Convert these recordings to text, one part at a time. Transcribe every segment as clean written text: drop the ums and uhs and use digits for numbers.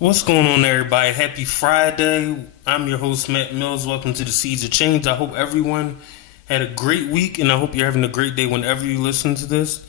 What's going on, everybody? Happy Friday. I'm your host, Matt Mills. Welcome to the Seeds of Change. I hope everyone had a great week, and I hope you're having a great day whenever you listen to this.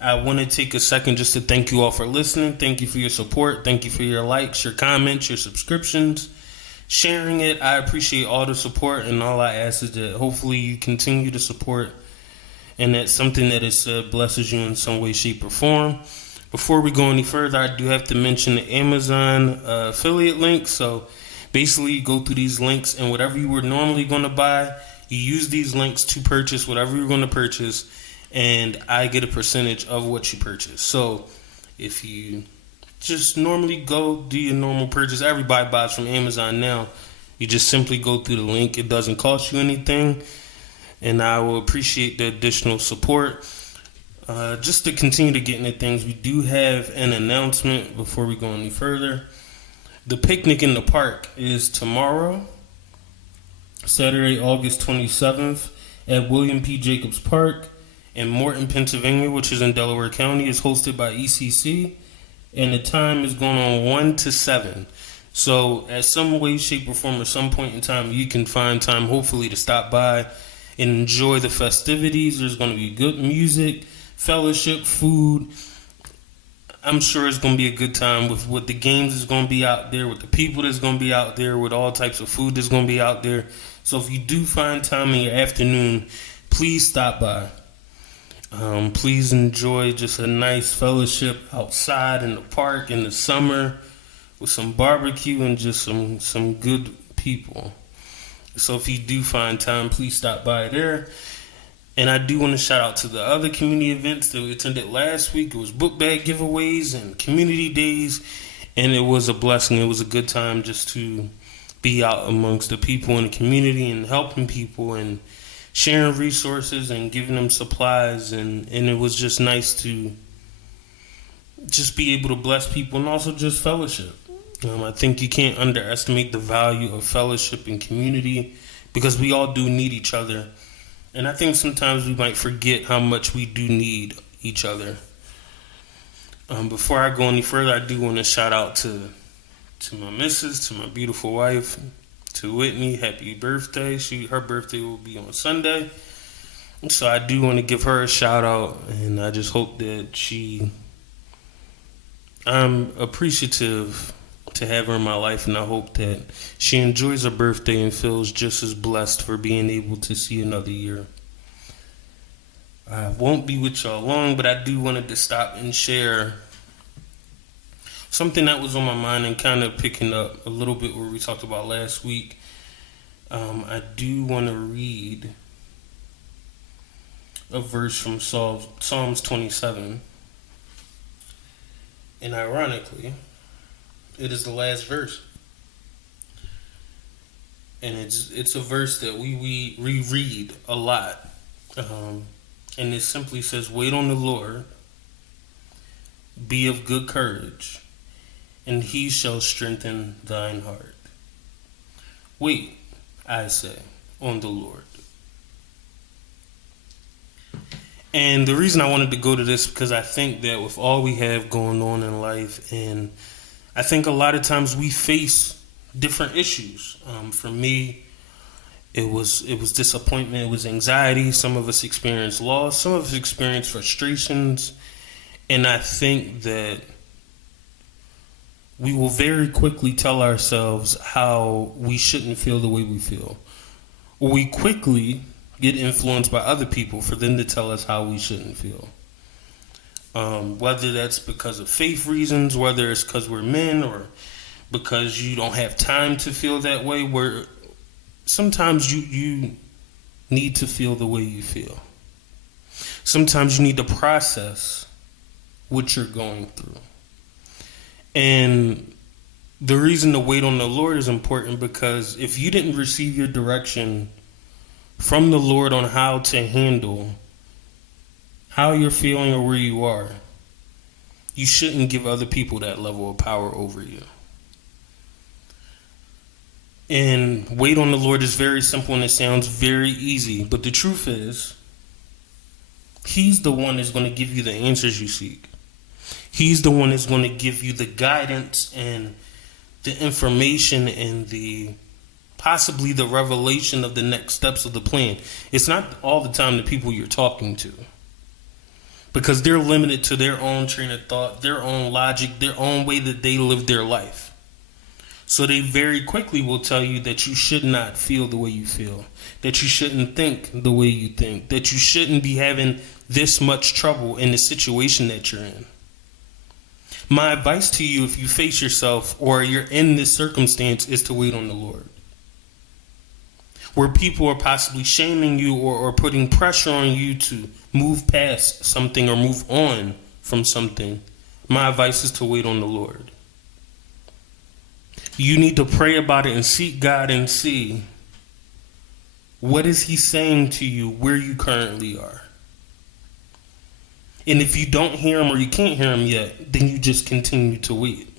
I want to take a second just to thank you all for listening. Thank you for your support. Thank you for your likes, your comments, your subscriptions, sharing it. I appreciate all the support, and all I ask is that hopefully you continue to support and that something that is said blesses you in some way, shape, or form. Before we go any further, I do have to mention the Amazon affiliate link. So basically, you go through these links, and whatever you were normally going to buy, you use these links to purchase whatever you're going to purchase, and I get a percentage of what you purchase. So if you just normally go do your normal purchase, everybody buys from Amazon now. You just simply go through the link. It doesn't cost you anything, and I will appreciate the additional support. Just to continue to get into things, we do have an announcement before we go any further. The picnic in the park is tomorrow, Saturday, August 27th, at William P. Jacobs Park in Morton, Pennsylvania, which is in Delaware County. It's hosted by ECC, and the time is going on 1 to 7. So at some way, shape, or form, at some point in time, you can find time, hopefully, to stop by and enjoy the festivities. There's going to be good music, fellowship, food. I'm sure it's going to be a good time with what the games is going to be out there, with the people that's going to be out there, with all types of food that's going to be out there. So if you do find time in your afternoon, please stop by. Please enjoy just a nice fellowship outside in the park in the summer with some barbecue and just some good people. So if you do find time, please stop by there. And I do want to shout out to the other community events that we attended last week. It was book bag giveaways and community days, and it was a blessing. It was a good time just to be out amongst the people in the community and helping people and sharing resources and giving them supplies. And it was just nice to just be able to bless people and also just fellowship. I think you can't underestimate the value of fellowship and community because we all do need each other. And I think sometimes we might forget how much we do need each other. Before I go any further, I do want to shout out to my missus, to my beautiful wife, to Whitney. Happy birthday. Her birthday will be on Sunday. So I do want to give her a shout out, and I just hope that I'm appreciative to have her in my life, and I hope that she enjoys her birthday and feels just as blessed for being able to see another year. I won't be with y'all long, but I do wanted to stop and share something that was on my mind and kind of picking up a little bit where we talked about last week. I do want to read a verse from Psalms 27, and ironically, it is the last verse, and it's a verse that we reread a lot, and it simply says, "Wait on the Lord, be of good courage, and He shall strengthen thine heart." Wait, I say, on the Lord. And the reason I wanted to go to this because I think that with all we have going on in life, and I think a lot of times we face different issues. For me, it was disappointment, it was anxiety. Some of us experience loss, some of us experience frustrations, and I think that we will very quickly tell ourselves how we shouldn't feel the way we feel. Or we quickly get influenced by other people for them to tell us how we shouldn't feel. Whether that's because of faith reasons, whether it's because we're men, or because you don't have time to feel that way, where sometimes you need to feel the way you feel. Sometimes you need to process what you're going through. And the reason to wait on the Lord is important because if you didn't receive your direction from the Lord on how to handle how you're feeling or where you are, you shouldn't give other people that level of power over you. And wait on the Lord is very simple and it sounds very easy, but the truth is, He's the one that's going to give you the answers you seek. He's the one that's going to give you the guidance and the information and possibly the revelation of the next steps of the plan. It's not all the time the people you're talking to, because they're limited to their own train of thought, their own logic, their own way that they live their life. So they very quickly will tell you that you should not feel the way you feel, that you shouldn't think the way you think, that you shouldn't be having this much trouble in the situation that you're in. My advice to you, if you face yourself or you're in this circumstance, is to wait on the Lord. Where people are possibly shaming you or putting pressure on you to move past something or move on from something, my advice is to wait on the Lord. You need to pray about it and seek God and see, what is He saying to you where you currently are? And if you don't hear Him or you can't hear Him yet, then you just continue to wait.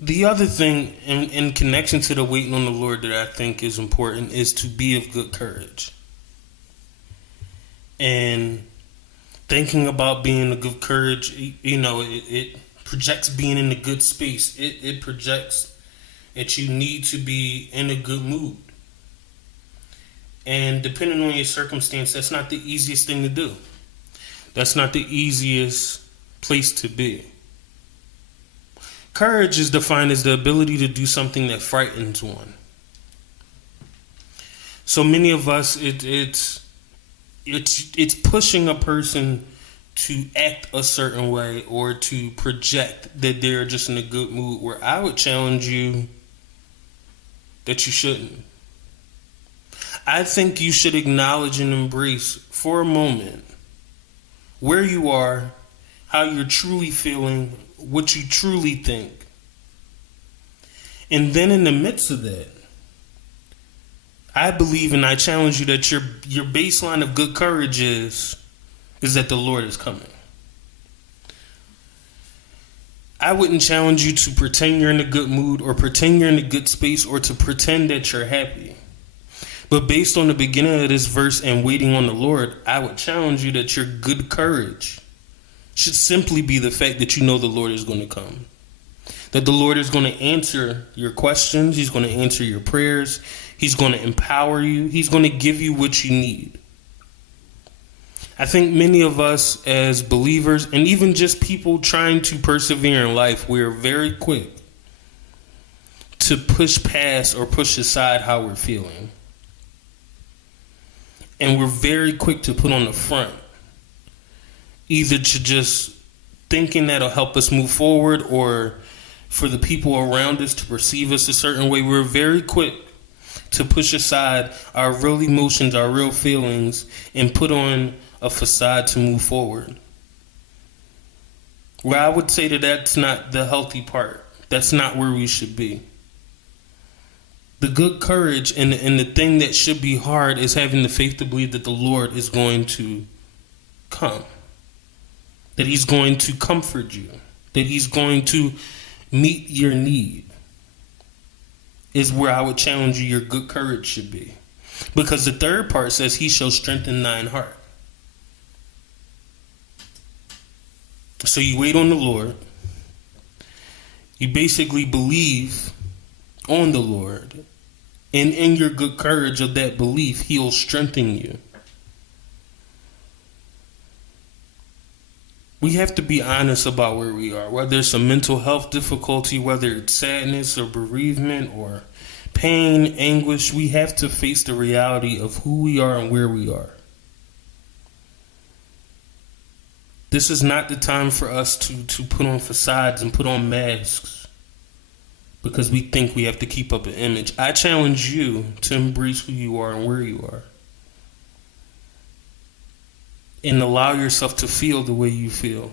The other thing in connection to the waiting on the Lord that I think is important is to be of good courage. And thinking about being of good courage, it projects being in a good space. It projects that you need to be in a good mood. And depending on your circumstance, that's not the easiest thing to do. That's not the easiest place to be. Courage is defined as the ability to do something that frightens one. So many of us, it's pushing a person to act a certain way or to project that they're just in a good mood, where I would challenge you that you shouldn't. I think you should acknowledge and embrace for a moment where you are, how you're truly feeling, what you truly think. And then in the midst of that, I believe and I challenge you that your baseline of good courage is that the Lord is coming. I wouldn't challenge you to pretend you're in a good mood or pretend you're in a good space or to pretend that you're happy. But based on the beginning of this verse and waiting on the Lord, I would challenge you that your good courage should simply be the fact that you know the Lord is going to come. That the Lord is going to answer your questions. He's going to answer your prayers. He's going to empower you. He's going to give you what you need. I think many of us as believers and even just people trying to persevere in life, we're very quick to push past or push aside how we're feeling. And we're very quick to put on the front, either to just thinking that'll help us move forward or for the people around us to perceive us a certain way. We're very quick to push aside our real emotions, our real feelings, and put on a facade to move forward. Well, I would say that that's not the healthy part. That's not where we should be. The good courage and the thing that should be hard is having the faith to believe that the Lord is going to come. That He's going to comfort you. That He's going to meet your need. Is where I would challenge you your good courage should be. Because the third part says He shall strengthen thine heart. So you wait on the Lord. You basically believe on the Lord. And in your good courage of that belief, He'll strengthen you. We have to be honest about where we are. Whether it's a mental health difficulty, whether it's sadness or bereavement or pain, anguish, we have to face the reality of who we are and where we are. This is not the time for us to put on facades and put on masks because we think we have to keep up an image. I challenge you to embrace who you are and where you are. And allow yourself to feel the way you feel.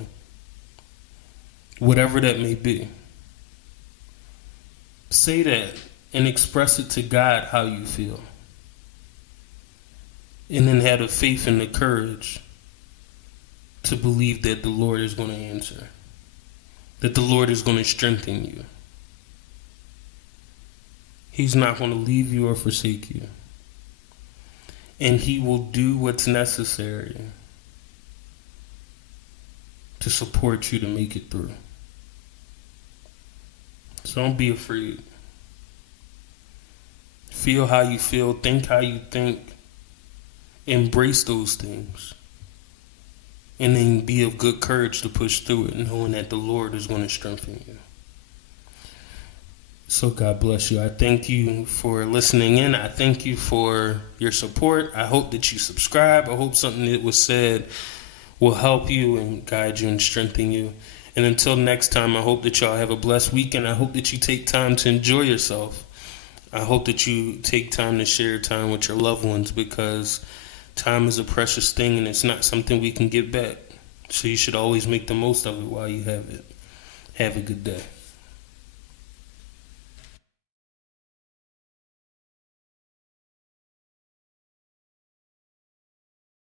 Whatever that may be. Say that and express it to God how you feel. And then have the faith and the courage to believe that the Lord is going to answer. That the Lord is going to strengthen you. He's not going to leave you or forsake you. And He will do what's necessary to to support you to make it through. So don't be afraid. Feel how you feel, think how you think, embrace those things. And then be of good courage to push through it, knowing that the Lord is going to strengthen you. So God bless you. I thank you for listening in. I thank you for your support. I hope that you subscribe. I hope something that was said will help you and guide you and strengthen you. And until next time, I hope that y'all have a blessed weekend. I hope that you take time to enjoy yourself. I hope that you take time to share time with your loved ones, because time is a precious thing and it's not something we can get back. So you should always make the most of it while you have it. Have a good day.